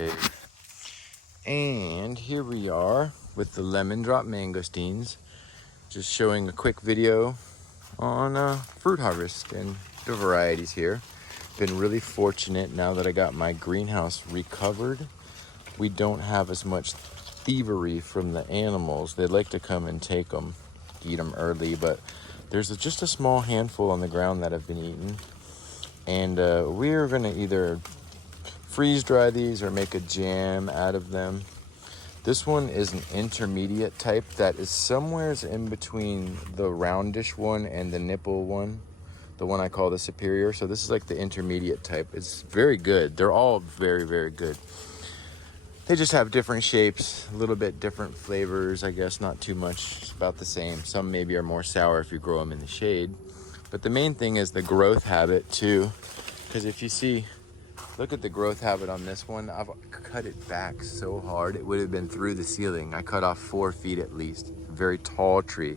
cave. And here we are with the lemon drop mangosteens, just showing a quick video on fruit harvest and the varieties here. Been really fortunate now that I got my greenhouse recovered. We don't have as much thievery from the animals. They like to come and take them, eat them early, but there's just a small handful on the ground that have been eaten. And we're gonna either freeze dry these or make a jam out of them. This one is an intermediate type that is somewheres in between the roundish one and the nipple one, the one I call the superior. So this is like the intermediate type. It's very good. They're all very, very good. They just have different shapes, a little bit different flavors, I guess, not too much, it's about the same. Some maybe are more sour if you grow them in the shade. But the main thing is the growth habit too, because if you see, look at the growth habit on this one. I've cut it back so hard, it would have been through the ceiling. I cut off 4 feet at least, very tall tree.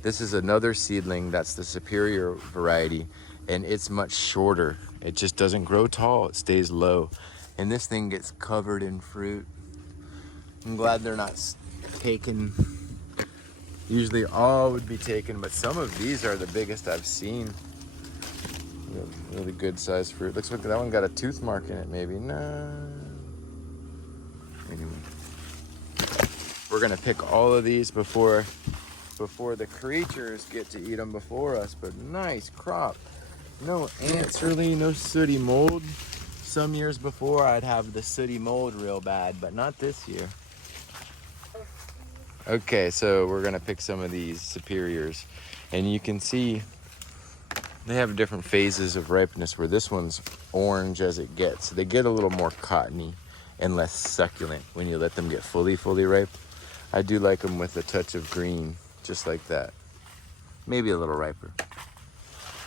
This is another seedling that's the superior variety, and it's much shorter. It just doesn't grow tall, it stays low. And this thing gets covered in fruit. I'm glad they're not taken. Usually all would be taken, but some of these are the biggest I've seen. Really good sized fruit. Looks like that one got a tooth mark in it, maybe. No. Anyway, we're gonna pick all of these before the creatures get to eat them before us. But nice crop. No ants really, no sooty mold. Some years before I'd have the sooty mold real bad, but not this year. Okay, so we're gonna pick some of these superiors, and you can see they have different phases of ripeness, where this one's orange as it gets. They get a little more cottony and less succulent when you let them get fully ripe. I do like them with a touch of green, just like that. Maybe a little riper.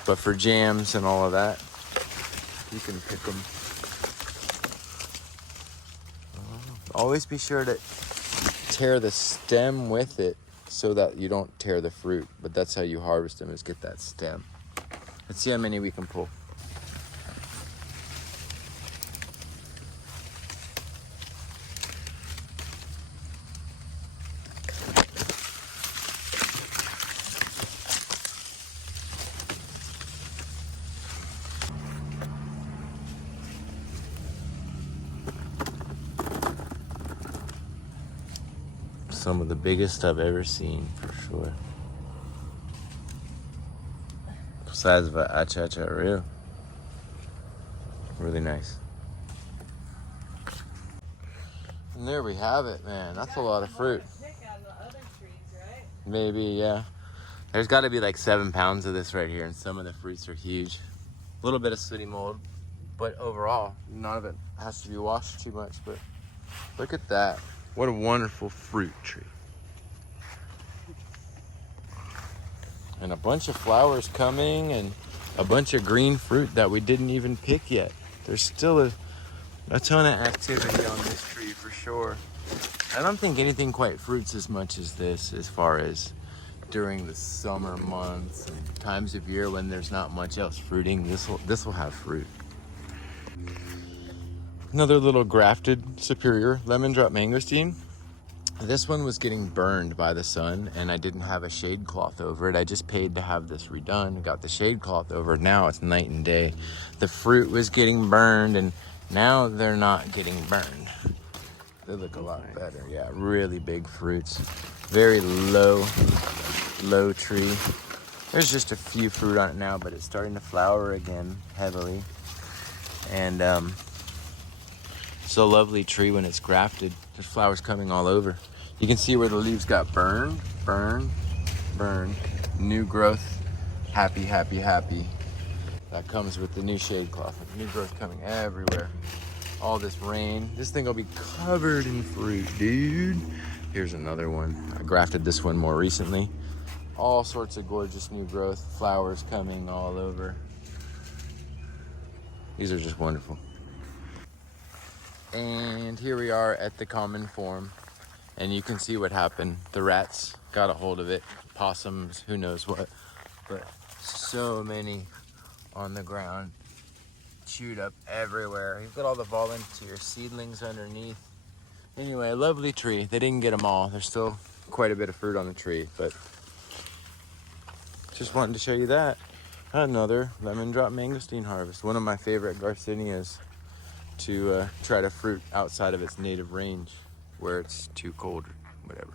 But for jams and all of that, you can pick them. Always be sure to tear the stem with it so that you don't tear the fruit. But that's how you harvest them, is get that stem. Let's see how many we can pull. Some of the biggest I've ever seen, for sure. Size of an achacha real. Really nice. And there we have it, man. That's a lot of fruit. Maybe, yeah. There's got to be like 7 pounds of this right here, and some of the fruits are huge. A little bit of sooty mold, but overall, none of it has to be washed too much. But look at that. What a wonderful fruit tree. And a bunch of flowers coming, and a bunch of green fruit that we didn't even pick yet. There's still a ton of activity on this tree for sure. I don't think anything quite fruits as much as this, as far as during the summer months and times of year when there's not much else fruiting. This will have fruit. Another little grafted superior lemon drop mangosteen. This one was getting burned by the sun, and I didn't have a shade cloth over it. I just paid to have this redone, got the shade cloth over it. Now it's night and day. The fruit was getting burned, and now they're not getting burned. They look a lot better. Yeah, really big fruits. Very low tree. There's just a few fruit on it now, but it's starting to flower again heavily. And it's a lovely tree when it's grafted. There's flowers coming all over. You can see where the leaves got burned. New growth, happy. That comes with the new shade cloth. New growth coming everywhere. All this rain. This thing will be covered in fruit, dude. Here's another one. I grafted this one more recently. All sorts of gorgeous new growth. Flowers coming all over. These are just wonderful. And here we are at the common form, and you can see what happened. The rats got a hold of it, possums, who knows what, but so many on the ground. chewed up everywhere. You've got all the volunteer seedlings underneath. Anyway, a lovely tree. They didn't get them all. There's still quite a bit of fruit on the tree, but just wanted to show you that. Another lemon drop mangosteen harvest. One of my favorite Garcinias to try to fruit outside of its native range where it's too cold or whatever.